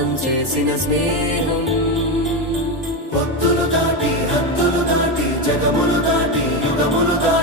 కోసం చేసిన స్నేహం. పొత్తులు దాటి హద్దులు దాటి జగములు దాటి యుగములు దాటి